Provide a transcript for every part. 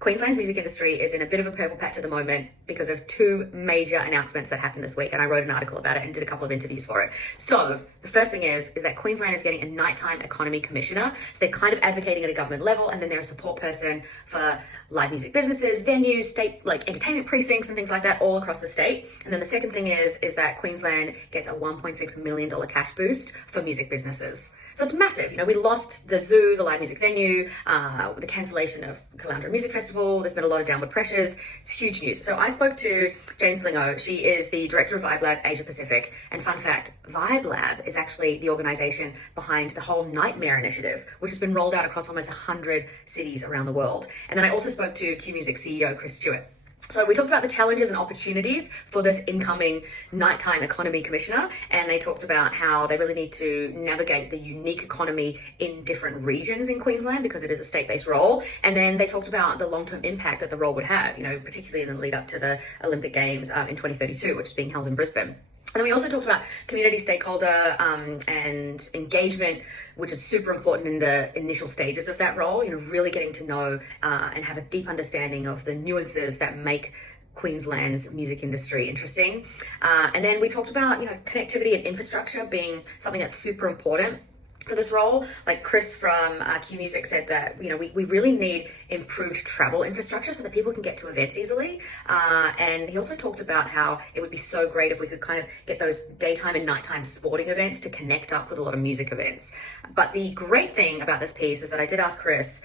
Queensland's music industry is in a bit of a purple patch at the moment because of two major announcements that happened this week, and I wrote an article about it and did a couple of interviews for it. So the first thing is that Queensland is getting a nighttime economy commissioner. So they're kind of advocating at a government level, and then they're a support person for live music businesses, venues, state like entertainment precincts and things like that all across the state. And then the second thing is that Queensland gets a $1.6 million cash boost for music businesses. So it's massive. We lost the zoo, the live music venue, the cancellation of Caloundra Music Festival. There's been a lot of downward pressures. It's huge news. So I spoke to Jane Slingo. She is the director of Vibe Lab Asia Pacific. And fun fact, Vibe Lab is actually the organization behind the whole Nightmare Initiative, which has been rolled out across almost 100 cities around the world. And then I also spoke to Q Music CEO Chris Stewart. So we talked about the challenges and opportunities for this incoming nighttime economy commissioner, and they talked about how they really need to navigate the unique economy in different regions in Queensland because it is a state-based role. And then they talked about the long-term impact that the role would have, particularly in the lead up to the Olympic Games in 2032, which is being held in Brisbane. And then we also talked about community stakeholder and engagement, which is super important in the initial stages of that role, really getting to know and have a deep understanding of the nuances that make Queensland's music industry interesting. And then we talked about, connectivity and infrastructure being something that's super important for this role. Like Chris from Q Music said that, we really need improved travel infrastructure so that people can get to events easily. And he also talked about how it would be so great if we could kind of get those daytime and nighttime sporting events to connect up with a lot of music events. But the great thing about this piece is that I did ask Chris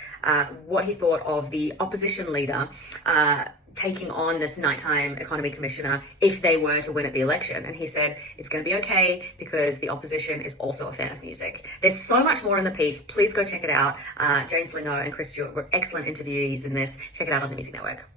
what he thought of the opposition leader taking on this nighttime economy commissioner if they were to win at the election. And he said it's going to be okay because the opposition is also a fan of music. There's so much more in the piece. Please go check it out. Jane Slingo and Chris Stewart were excellent interviewees in this. Check it out on the Music Network.